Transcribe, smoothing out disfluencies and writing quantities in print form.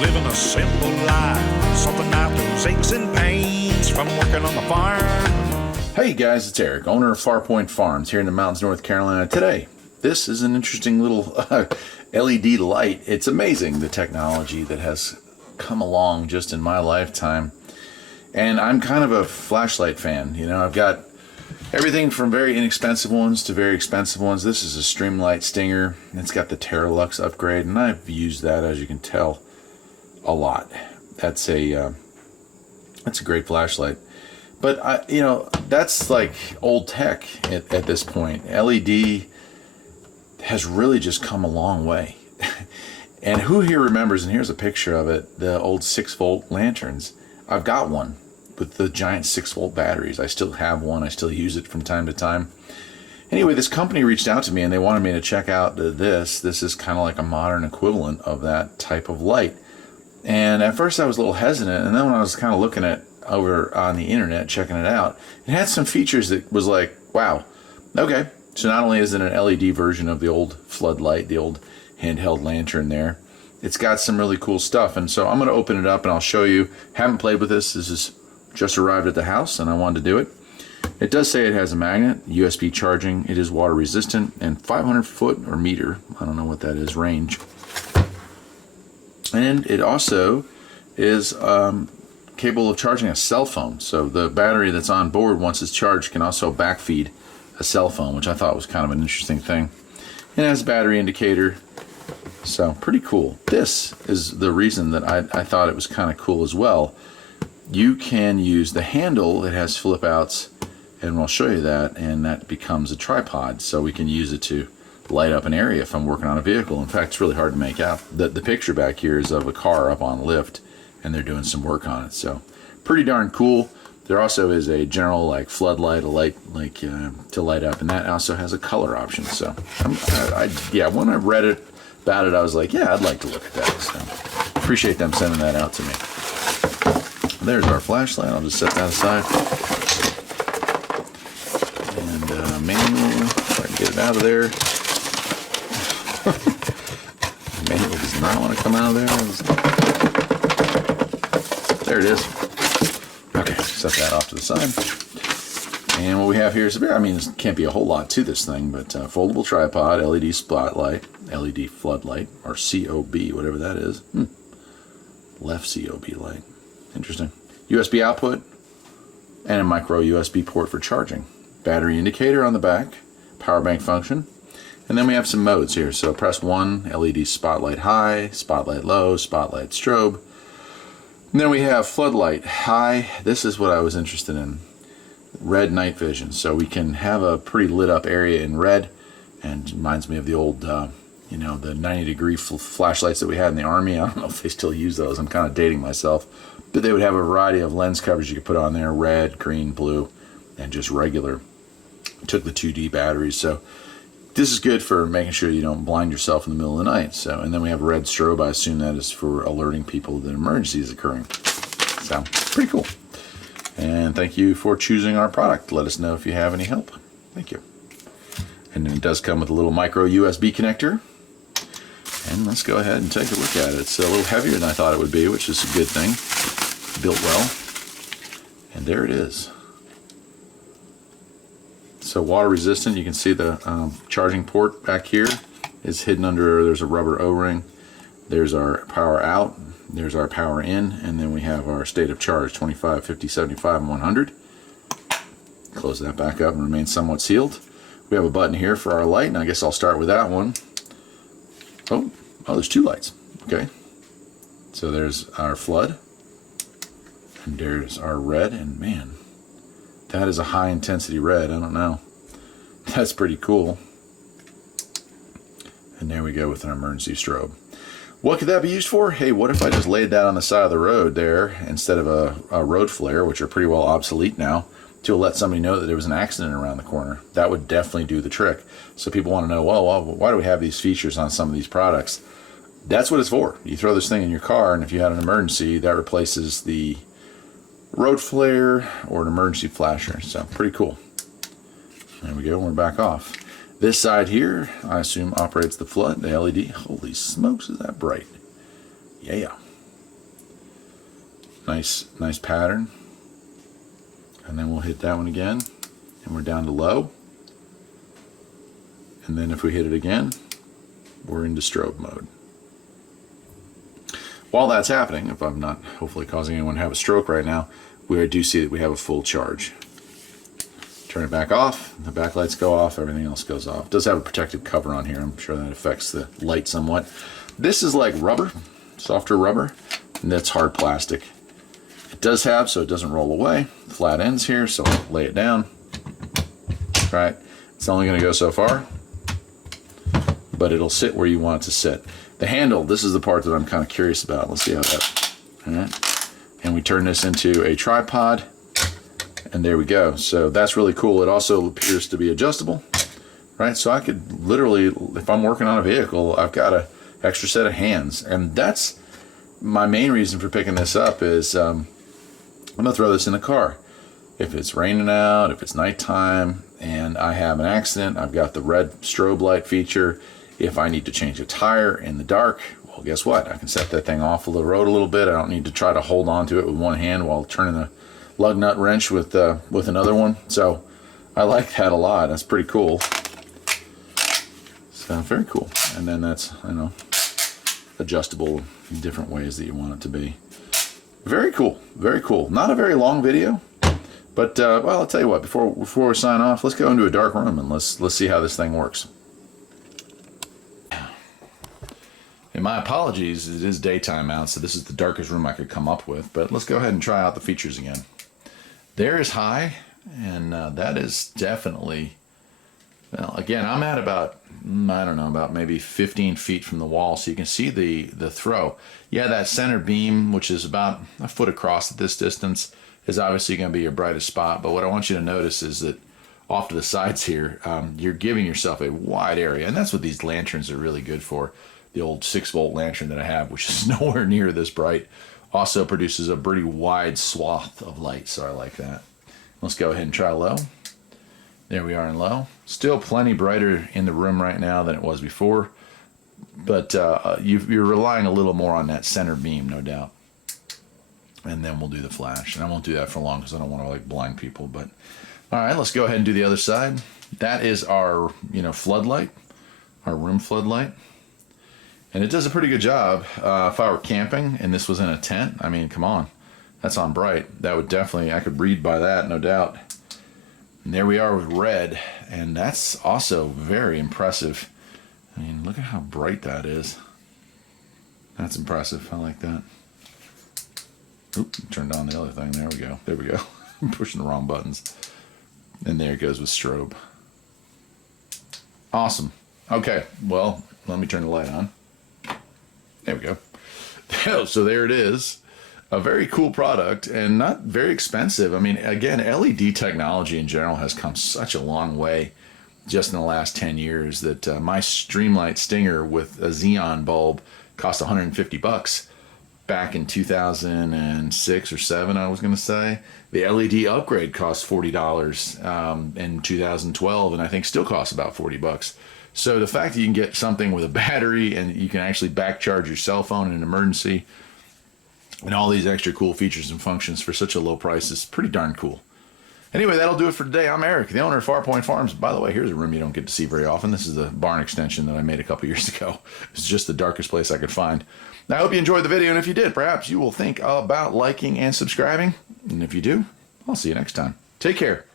living a simple life, something out those aches and pains from working on the farm. Hey guys, it's Eric, owner of Farpoint Farms here in the mountains, North Carolina. Today, this is an interesting little LED light. It's amazing the technology that has come along just in my lifetime. And I'm kind of a flashlight fan. You know, I've got everything from very inexpensive ones to very expensive ones. This is a Streamlight Stinger. It's got the Terralux upgrade, and I've used that, as you can tell, a lot. That's a great flashlight. But you know, that's like old tech at this point. LED has really just come a long way. And who here remembers, and here's a picture of it, the old 6-volt lanterns. I've got one with the giant 6-volt batteries. I still have one. I still use it from time to time. Anyway, this company reached out to me and they wanted me to check out this. This is kind of like a modern equivalent of that type of light. And at first I was a little hesitant, and then when I was kind of looking at over on the internet, checking it out, it had some features that was like, wow, okay. So not only is it an LED version of the old floodlight, the old handheld lantern there, it's got some really cool stuff. And so I'm going to open it up and I'll show you. Haven't played with this. This is just arrived at the house and I wanted to do it. It does say it has a magnet, USB charging, it is water resistant, and 500 foot or meter, I don't know what that is, range. And it also is capable of charging a cell phone. So the battery that's on board, once it's charged, can also backfeed a cell phone, which I thought was kind of an interesting thing. And it has a battery indicator. So pretty cool. This is the reason that I thought it was kind of cool as well. You can use the handle, it has flip outs, and we'll show you that, and that becomes a tripod, so we can use it to light up an area if I'm working on a vehicle. In fact, it's really hard to make out. The picture back here is of a car up on lift, and they're doing some work on it, so pretty darn cool. There also is a general like floodlight, a light like to light up, and that also has a color option. So yeah, when I read it about it, I was like, yeah, I'd like to look at that. So appreciate them sending that out to me. There's our flashlight. I'll just set that aside. And manual, try to get it out of there. Manual does not want to come out of there. There it is. Okay, set that off to the side. And what we have here is, I mean, there can't be a whole lot to this thing, but foldable tripod, LED spotlight, LED floodlight, or COB, whatever that is. Left COB light. Interesting. USB output and a micro USB port for charging. Battery indicator on the back, power bank function, and then we have some modes here. So press 1, LED spotlight high, spotlight low, spotlight strobe. And then we have floodlight high. This is what I was interested in. Red night vision. So we can have a pretty lit up area in red, and it reminds me of the old you know, the 90-degree flashlights that we had in the Army. I don't know if they still use those. I'm kind of dating myself. But they would have a variety of lens coverage you could put on there, red, green, blue, and just regular. Took the 2D batteries. So this is good for making sure you don't blind yourself in the middle of the night. So, and then we have a red strobe. I assume that is for alerting people that an emergency is occurring. So pretty cool. And thank you for choosing our product. Let us know if you have any help. Thank you. And then it does come with a little micro USB connector. And let's go ahead and take a look at it. It's a little heavier than I thought it would be, which is a good thing. Built well. And there it is. So water resistant. You can see the charging port back here is hidden under, there's a rubber O-ring. There's our power out. There's our power in. And then we have our state of charge, 25, 50, 75, and 100. Close that back up and remain somewhat sealed. We have a button here for our light, and I guess I'll start with that one. Oh, there's two lights. Okay. So there's our flood, and there's our red, and man, that is a high intensity red. I don't know. That's pretty cool. And there we go with an emergency strobe. What could that be used for? Hey, what if I just laid that on the side of the road there instead of a road flare, which are pretty well obsolete now, to let somebody know that there was an accident around the corner? That would definitely do the trick. So people want to know, well, why do we have these features on some of these products? That's what it's for. You throw this thing in your car, and if you had an emergency, that replaces the road flare or an emergency flasher. So pretty cool. There we go. We're back off. This side here, I assume, operates the flood, the LED. Holy smokes, is that bright? Yeah. Nice pattern. And then we'll hit that one again, and we're down to low. And then if we hit it again, we're into strobe mode. While that's happening, if I'm not hopefully causing anyone to have a stroke right now, we do see that we have a full charge. Turn it back off, the backlights go off, everything else goes off. It does have a protective cover on here. I'm sure that affects the light somewhat. This is like rubber, softer rubber, and that's hard plastic. It does have, so it doesn't roll away, flat ends here, so I'll lay it down. Right, it's only going to go so far, but it'll sit where you want it to sit. The handle, this is the part that I'm kind of curious about. Let's see how that, all right. And we turn this into a tripod, and there we go. So that's really cool. It also appears to be adjustable, right? So I could literally, if I'm working on a vehicle, I've got an extra set of hands. And that's my main reason for picking this up is I'm gonna throw this in the car. If it's raining out, if it's nighttime, and I have an accident, I've got the red strobe light feature. If I need to change a tire in the dark, well, guess what? I can set that thing off of the road a little bit. I don't need to try to hold on to it with one hand while turning the lug nut wrench with another one. So I like that a lot. That's pretty cool. So very cool. And then that's, adjustable in different ways that you want it to be. Very cool. Very cool. Not a very long video, but well, I'll tell you what. Before we sign off, let's go into a dark room and let's see how this thing works. And my apologies, it is daytime out, so this is the darkest room I could come up with, but let's go ahead and try out the features again. There is high, and that is definitely, well, again, I'm at about, I don't know, about maybe 15 feet from the wall, so you can see the throw. Yeah, that center beam, which is about a foot across at this distance, is obviously going to be your brightest spot, but what I want you to notice is that off to the sides here, you're giving yourself a wide area, and that's what these lanterns are really good for. The old 6-volt lantern that I have, which is nowhere near this bright, also produces a pretty wide swath of light, so I like that. Let's go ahead and try low. There we are in low. Still plenty brighter in the room right now than it was before, but you're relying a little more on that center beam, no doubt. And then we'll do the flash, and I won't do that for long because I don't want to like blind people. But all right, let's go ahead and do the other side. That is our floodlight, our room floodlight. And it does a pretty good job. If I were camping and this was in a tent, I mean, come on, that's on bright. That would definitely, I could read by that, no doubt. And there we are with red, and that's also very impressive. I mean, look at how bright that is. That's impressive. I like that. Oop, turned on the other thing. There we go. There we go. I'm pushing the wrong buttons. And there it goes with strobe. Awesome. Okay, well, let me turn the light on. There we go. So there it is. A very cool product and not very expensive. I mean, again, LED technology in general has come such a long way just in the last 10 years that my Streamlight Stinger with a Xeon bulb cost $150 back in 2006 or 7, I was going to say. The LED upgrade cost $40 in 2012, and I think still costs about $40. So the fact that you can get something with a battery and you can actually back charge your cell phone in an emergency and all these extra cool features and functions for such a low price is pretty darn cool. Anyway, that'll do it for today. I'm Eric, the owner of Farpoint Farms. By the way, here's a room you don't get to see very often. This is a barn extension that I made a couple years ago. It's just the darkest place I could find. I hope you enjoyed the video, and if you did, perhaps you will think about liking and subscribing. And if you do, I'll see you next time. Take care.